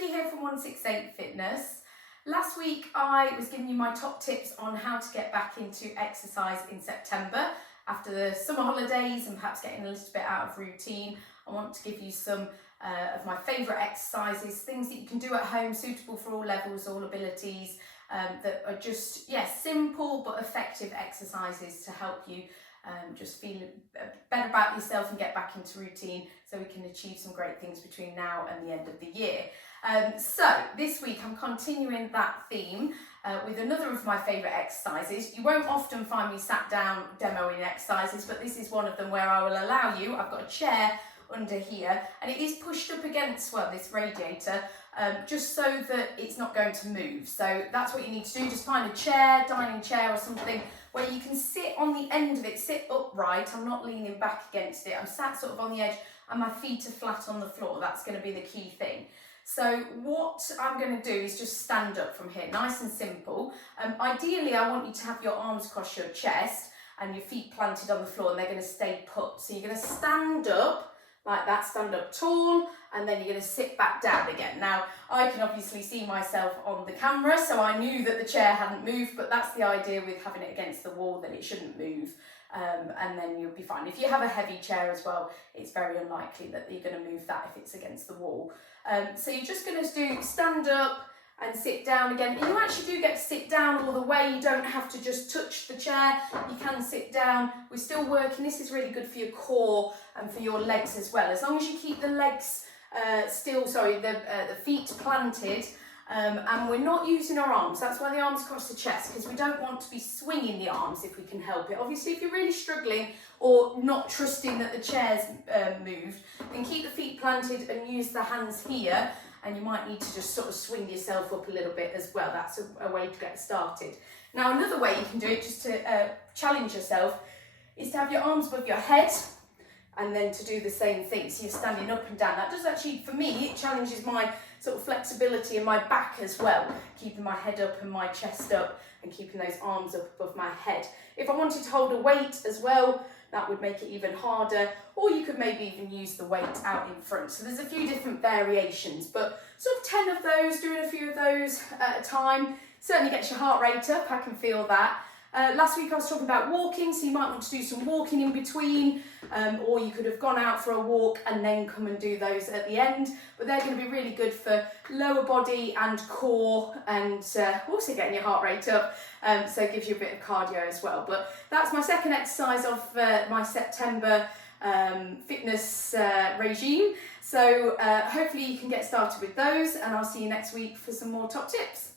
Becky here from 168 Fitness. Last week I was giving you my top tips on how to get back into exercise in September after the summer holidays and perhaps getting a little bit out of routine. I want to give you some of my favourite exercises, things that you can do at home, suitable for all levels, all abilities, that are just, simple but effective exercises to help you just feel better about yourself and get back into routine so we can achieve some great things between now and the end of the year. So this week I'm continuing that theme with another of my favourite exercises. You won't often find me sat down demoing exercises, but this is one of them where I will allow you. I've got a chair under here and it is pushed up against this radiator just so that it's not going to move. So that's what you need to do. Just find a chair, dining chair or something where you can sit on the end of it, sit upright. I'm not leaning back against it. I'm sat sort of on the edge and my feet are flat on the floor. That's going to be the key thing. So what I'm going to do is just stand up from here, nice and simple. Ideally, I want you to have your arms across your chest and your feet planted on the floor and they're going to stay put. So you're going to stand up like that, stand up tall, and then you're going to sit back down again. Now, I can obviously see myself on the camera, so I knew that the chair hadn't moved, but that's the idea with having it against the wall, that it shouldn't move, and then you'll be fine. If you have a heavy chair as well, it's very unlikely that you're going to move that if it's against the wall. So you're just going to do stand up and sit down again. And you actually do get to sit down all the way. You don't have to just touch the chair. You can sit down. We're still working. This is really good for your core and for your legs as well. As long as you keep the legs the feet planted, and we're not using our arms. That's why the arms across the chest, because we don't want to be swinging the arms if we can help it. Obviously, if you're really struggling or not trusting that the chair's moved, then keep the feet planted and use the hands here. And you might need to just sort of swing yourself up a little bit as well. That's a way to get started. Now, another way you can do it, just to challenge yourself, is to have your arms above your head and then to do the same thing. So you're standing up and down. That does actually, for me, it challenges my sort of flexibility in my back as well, keeping my head up and my chest up and keeping those arms up above my head. If I wanted to hold a weight as well, that would make it even harder, or you could maybe even use the weight out in front. So there's a few different variations, but sort of 10 of those, doing a few of those at a time, certainly gets your heart rate up. I can feel that. Last week I was talking about walking, so you might want to do some walking in between, or you could have gone out for a walk and then come and do those at the end, but they're going to be really good for lower body and core, and also getting your heart rate up, so it gives you a bit of cardio as well. But that's my second exercise of my September fitness regime, so hopefully you can get started with those, and I'll see you next week for some more top tips.